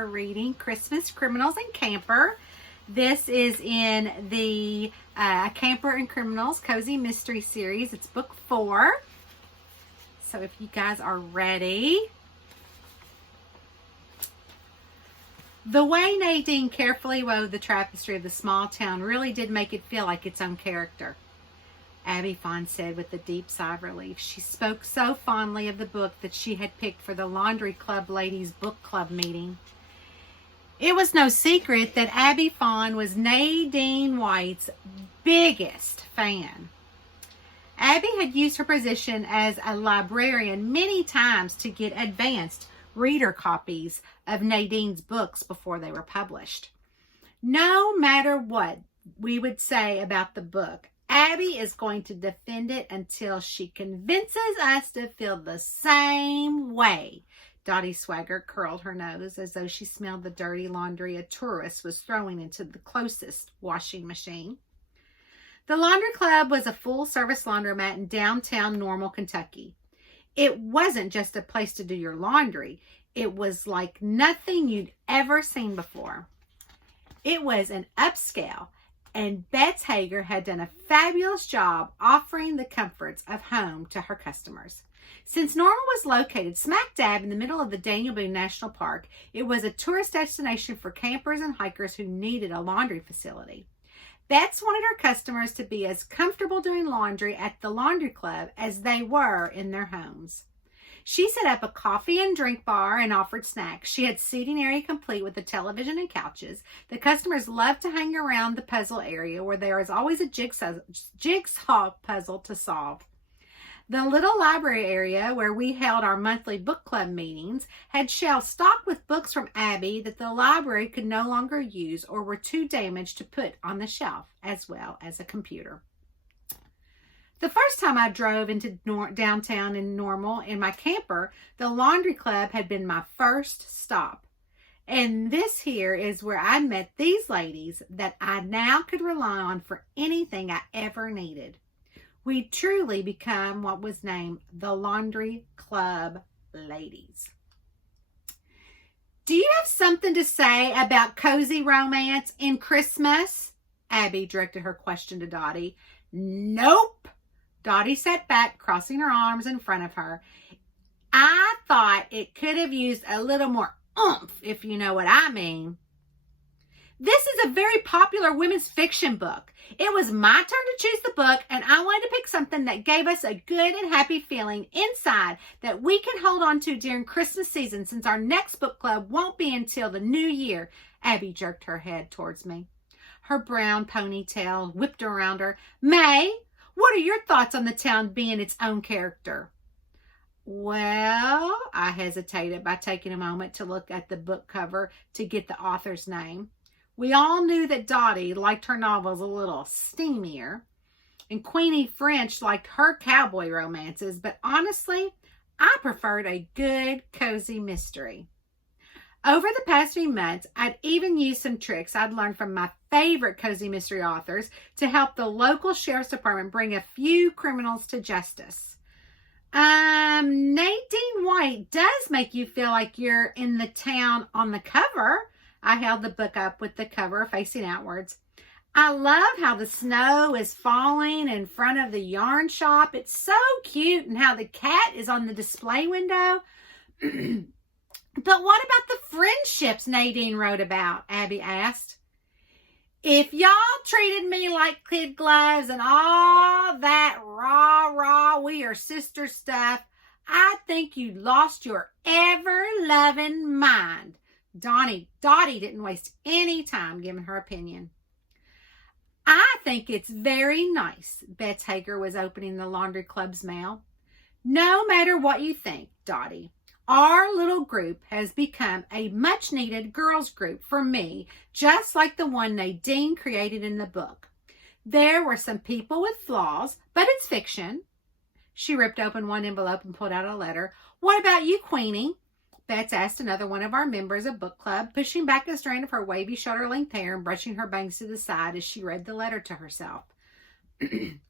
are reading Christmas Criminals and Camper. This is in the Camper and Criminals Cozy Mystery Series. It's book 4. So if you guys are ready. The way Nadine carefully wove the tapestry of the small town really did make it feel like its own character, Abby Fawn said with a deep sigh of relief. She spoke so fondly of the book that she had picked for the Laundry Club ladies' book club meeting. It was no secret that Abby Fawn was Nadine White's biggest fan. Abby had used her position as a librarian many times to get advanced reader copies of Nadine's books before they were published. No matter what we would say about the book, Abby is going to defend it until she convinces us to feel the same way. Dottie Swaggart curled her nose as though she smelled the dirty laundry a tourist was throwing into the closest washing machine. The Laundry Club was a full-service laundromat in downtown Normal, Kentucky. It wasn't just a place to do your laundry. It was like nothing you'd ever seen before. It was an upscale, and Bets Hager had done a fabulous job offering the comforts of home to her customers. Since Normal was located smack dab in the middle of the Daniel Boone National Park, it was a tourist destination for campers and hikers who needed a laundry facility. Bets wanted her customers to be as comfortable doing laundry at the Laundry Club as they were in their homes. She set up a coffee and drink bar and offered snacks. She had seating area complete with a television and couches. The customers loved to hang around the puzzle area where there is always a jigsaw puzzle to solve. The little library area where we held our monthly book club meetings had shelves stocked with books from Abby that the library could no longer use or were too damaged to put on the shelf, as well as a computer. The first time I drove into downtown in Normal in my camper, the Laundry Club had been my first stop. And this here is where I met these ladies that I now could rely on for anything I ever needed. We truly become what was named the Laundry Club Ladies. Do you have something to say about cozy romance in Christmas? Abby directed her question to Dottie. Nope. Dottie sat back, crossing her arms in front of her. I thought it could have used a little more oomph, if you know what I mean. This is a very popular women's fiction book. It was my turn to choose the book, and I wanted to pick something that gave us a good and happy feeling inside that we can hold on to during Christmas season, since our next book club won't be until the new year. Abby jerked her head towards me. Her brown ponytail whipped around her. May, what are your thoughts on the town being its own character? Well, I hesitated by taking a moment to look at the book cover to get the author's name. We all knew that Dottie liked her novels a little steamier, and Queenie French liked her cowboy romances, but honestly, I preferred a good, cozy mystery. Over the past few months, I'd even used some tricks I'd learned from my favorite cozy mystery authors to help the local sheriff's department bring a few criminals to justice. Nadine White does make you feel like you're in the town on the cover. I held the book up with the cover facing outwards. I love how the snow is falling in front of the yarn shop. It's so cute, and how the cat is on the display window. But what about the friendships Nadine wrote about? Abby asked. If y'all treated me like kid gloves and all that rah, we are sister stuff, I think you lost your ever-loving mind. Dottie didn't waste any time giving her opinion. I think it's very nice. Bets Hager was opening the Laundry Club's mail. No matter what you think, Dottie, our little group has become a much-needed girls group for me, just like the one Nadine created in the book. There were some people with flaws, but it's fiction. She ripped open one envelope and pulled out a letter. What about you, Queenie? Bets asked another one of our members of book club, pushing back a strand of her wavy shoulder-length hair and brushing her bangs to the side as she read the letter to herself. I'm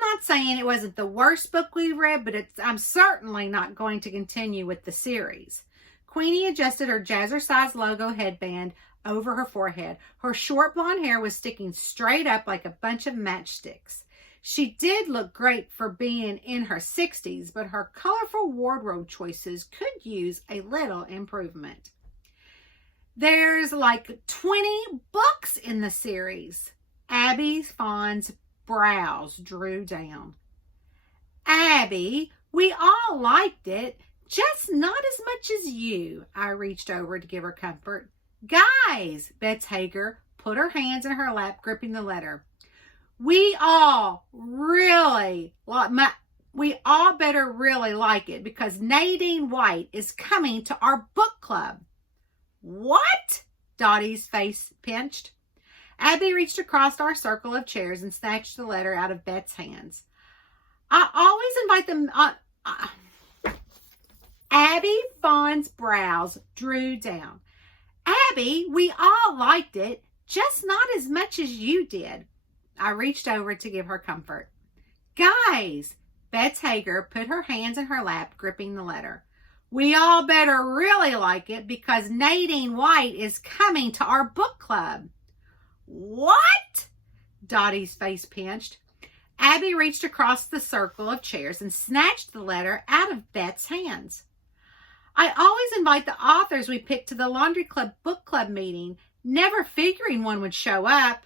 not saying it wasn't the worst book we read, but I'm certainly not going to continue with the series. Queenie adjusted her jazzercise logo headband over her forehead. Her short blonde hair was sticking straight up like a bunch of matchsticks. She did look great for being in her 60s, but her colorful wardrobe choices could use a little improvement. There's like 20 books in the series. Abby Fawn's brows drew down. Abby, we all liked it, just not as much as you. I reached over to give her comfort. Guys, Bets Hager put her hands in her lap, gripping the letter. We all better really like it because Nadine White is coming to our book club. What? Dottie's face pinched. Abby reached across our circle of chairs and snatched the letter out of Bet's hands. I always invite them. Abby Fawn's brows drew down. Abby, we all liked it, just not as much as you did. I reached over to give her comfort. Guys, Bets Hager put her hands in her lap, gripping the letter. We all better really like it because Nadine White is coming to our book club. What? Dottie's face pinched. Abby reached across the circle of chairs and snatched the letter out of Bet's hands. I always invite the authors we pick to the Laundry Club book club meeting, never figuring one would show up.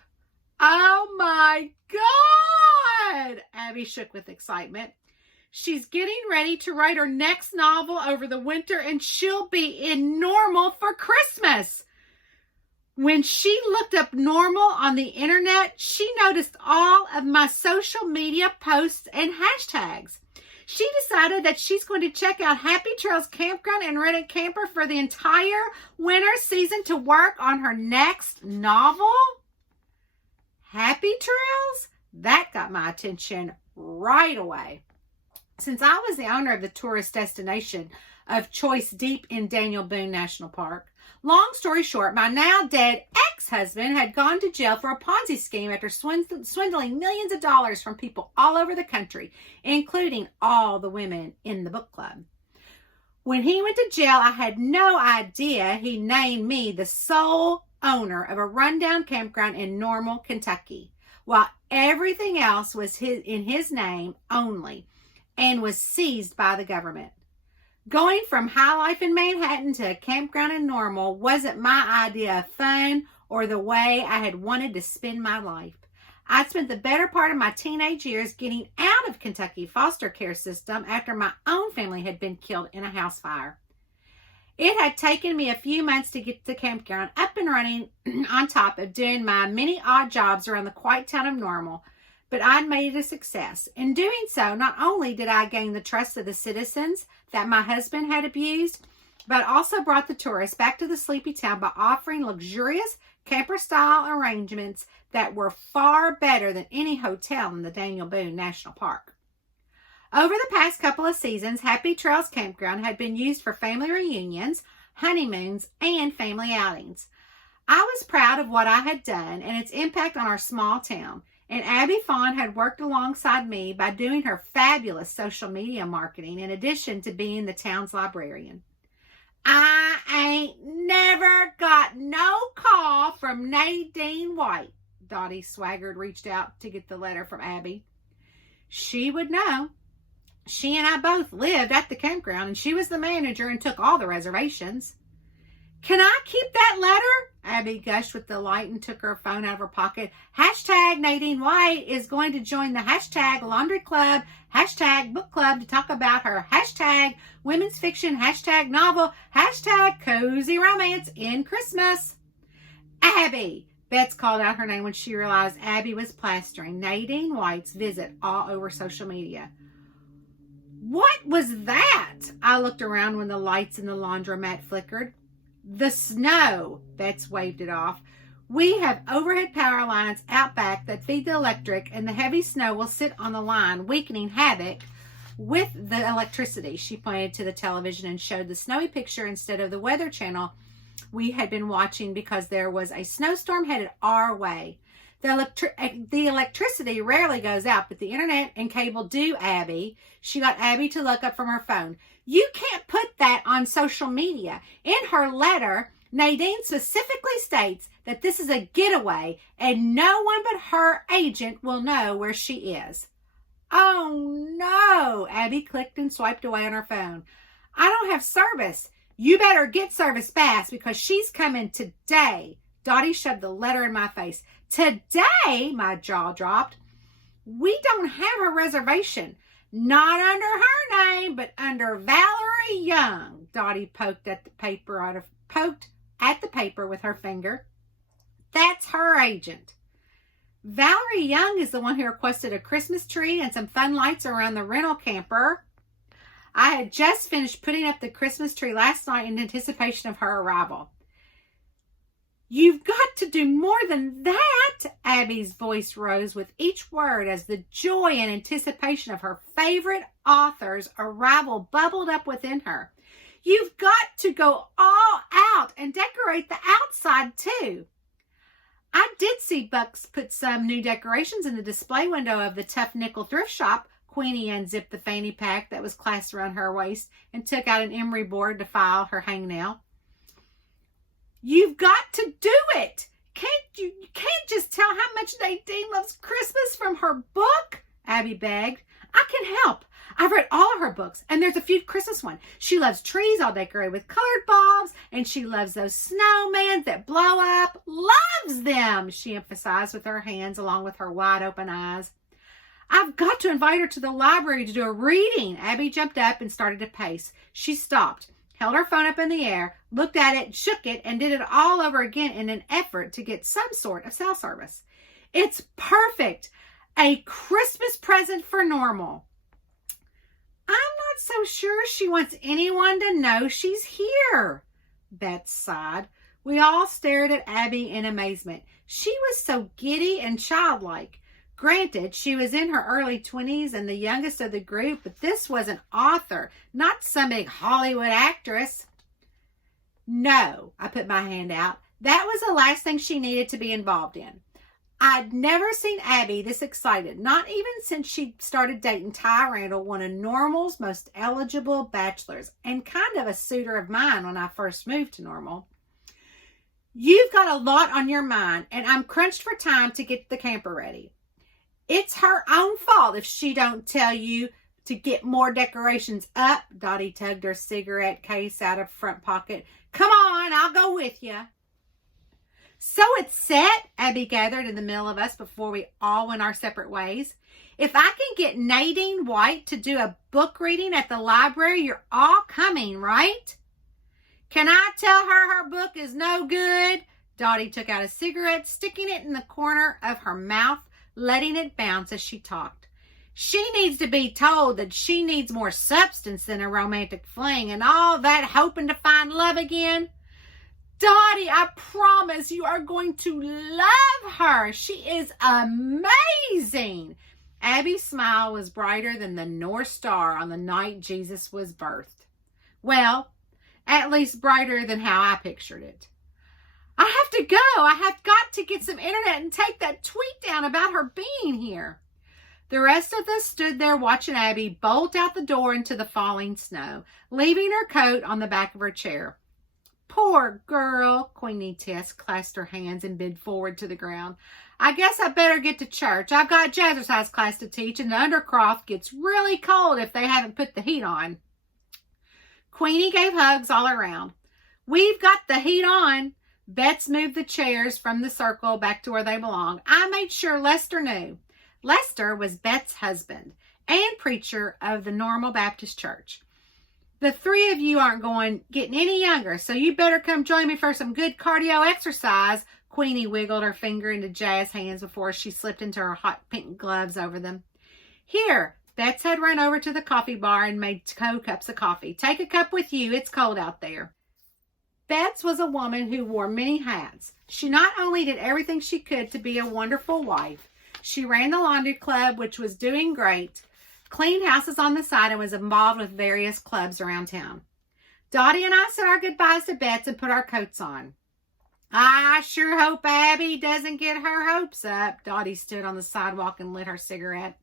Oh my God! Abby shook with excitement. She's getting ready to write her next novel over the winter and she'll be in Normal for Christmas. When she looked up Normal on the internet, she noticed all of my social media posts and hashtags. She decided that she's going to check out Happy Trails Campground and rent a camper for the entire winter season to work on her next novel. Happy Trails? That got my attention right away. Since I was the owner of the tourist destination of choice deep in Daniel Boone National Park, long story short, my now dead ex-husband had gone to jail for a Ponzi scheme after swindling millions of dollars from people all over the country, including all the women in the book club. When he went to jail, I had no idea he named me the sole owner of a rundown campground in Normal, Kentucky, while everything else was in his name only and was seized by the government. Going from high life in Manhattan to a campground in Normal wasn't my idea of fun or the way I had wanted to spend my life. I spent the better part of my teenage years getting out of Kentucky foster care system after my own family had been killed in a house fire. It had taken me a few months to get the campground up and running on top of doing my many odd jobs around the quiet town of Normal, but I'd made it a success. In doing so, not only did I gain the trust of the citizens that my husband had abused, but also brought the tourists back to the sleepy town by offering luxurious camper-style arrangements that were far better than any hotel in the Daniel Boone National Park. Over the past couple of seasons, Happy Trails Campground had been used for family reunions, honeymoons, and family outings. I was proud of what I had done and its impact on our small town, and Abby Fawn had worked alongside me by doing her fabulous social media marketing in addition to being the town's librarian. I ain't never got no call from Nadine White. Dottie swaggered, reached out to get the letter from Abby. She would know. She and I both lived at the campground, and she was the manager and took all the reservations. Can I keep that letter? Abby gushed with delight and took her phone out of her pocket. Hashtag Nadine White is going to join the hashtag Laundry Club, hashtag Book Club to talk about her hashtag Women's Fiction, hashtag Novel, hashtag Cozy Romance in Christmas. Abby! Bets called out her name when she realized Abby was plastering Nadine White's visit all over social media. What was that? I looked around when the lights in the laundromat flickered. The snow, Bets waved it off. We have overhead power lines out back that feed the electric, and the heavy snow will sit on the line, weakening havoc with the electricity. She pointed to the television and showed the snowy picture instead of the Weather Channel we had been watching because there was a snowstorm headed our way. The electricity rarely goes out, but the internet and cable do, Abby. She got Abby to look up from her phone. You can't put that on social media. In her letter, Nadine specifically states that this is a getaway and no one but her agent will know where she is. Oh no! Abby clicked and swiped away on her phone. I don't have service. You better get service fast because she's coming today. Dottie shoved the letter in my face. Today? My jaw dropped. We don't have a reservation. Not under her name, but under Valerie Young. Dottie poked at the paper with her finger. That's her agent. Valerie Young is the one who requested a Christmas tree and some fun lights around the rental camper. I had just finished putting up the Christmas tree last night in anticipation of her arrival. You've got to do more than that. Abby's voice rose with each word as the joy and anticipation of her favorite author's arrival bubbled up within her. You've got to go all out and decorate the outside too. I did see Bucks put some new decorations in the display window of the Tough Nickel thrift shop. Queenie unzipped the fanny pack that was clasped around her waist and took out an emery board to file her hangnail. You've got to do it. You can't just tell how much Nadine loves Christmas from her book, Abby begged. I can help. I've read all of her books, and there's a few Christmas ones. She loves trees all decorated with colored bulbs, and she loves those snowmen that blow up. Loves them, she emphasized with her hands along with her wide-open eyes. I've got to invite her to the library to do a reading. Abby jumped up and started to pace. She stopped, held her phone up in the air, looked at it, shook it, and did it all over again in an effort to get some sort of cell service. It's perfect. A Christmas present for Normal. I'm not so sure she wants anyone to know she's here, Beth sighed. We all stared at Abby in amazement. She was so giddy and childlike. Granted, she was in her early 20s and the youngest of the group, but this was an author, not some big Hollywood actress. No, I put my hand out. That was the last thing she needed to be involved in. I'd never seen Abby this excited, not even since she started dating Ty Randall, one of Normal's most eligible bachelors, and kind of a suitor of mine when I first moved to Normal. You've got a lot on your mind, and I'm crunched for time to get the camper ready. It's her own fault if she don't tell you to get more decorations up. Dottie tugged her cigarette case out of her front pocket. Come on, I'll go with you. So it's set, Abby gathered in the middle of us before we all went our separate ways. If I can get Nadine White to do a book reading at the library, you're all coming, right? Can I tell her book is no good? Dottie took out a cigarette, sticking it in the corner of her mouth, letting it bounce as she talked. She needs to be told that she needs more substance than a romantic fling and all that hoping to find love again. Dottie, I promise you are going to love her. She is amazing. Abby's smile was brighter than the North Star on the night Jesus was birthed. Well, at least brighter than how I pictured it. I have to go. I have got to get some internet and take that tweet down about her being here. The rest of us stood there watching Abby bolt out the door into the falling snow, leaving her coat on the back of her chair. Poor girl, Queenie Tess clasped her hands and bid forward to the ground. I guess I better get to church. I've got jazzercise class to teach, and the undercroft gets really cold if they haven't put the heat on. Queenie gave hugs all around. We've got the heat on. Betts moved the chairs from the circle back to where they belong. I made sure Lester knew. Lester was Betts' husband and preacher of the Normal Baptist Church. The three of you aren't getting any younger, so you better come join me for some good cardio exercise. Queenie wiggled her finger into Jazz's hands before she slipped into her hot pink gloves over them. Here, Betts had run over to the coffee bar and made cold cups of coffee. Take a cup with you. It's cold out there. Betts was a woman who wore many hats. She not only did everything she could to be a wonderful wife, she ran the laundry club, which was doing great, cleaned houses on the side, and was involved with various clubs around town. Dottie and I said our goodbyes to Betts and put our coats on. I sure hope Abby doesn't get her hopes up. Dottie stood on the sidewalk and lit her cigarette.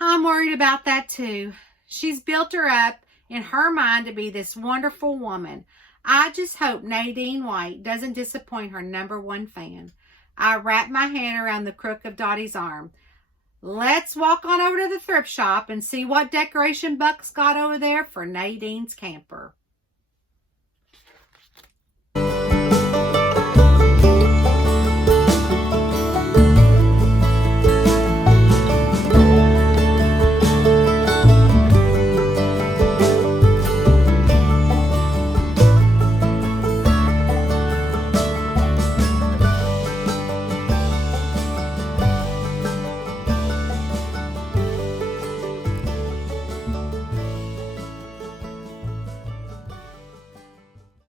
I'm worried about that too. She's built her up in her mind to be this wonderful woman. I just hope Nadine White doesn't disappoint her #1 fan. I wrapped my hand around the crook of Dottie's arm. Let's walk on over to the thrift shop and see what decoration Buck's got over there for Nadine's camper.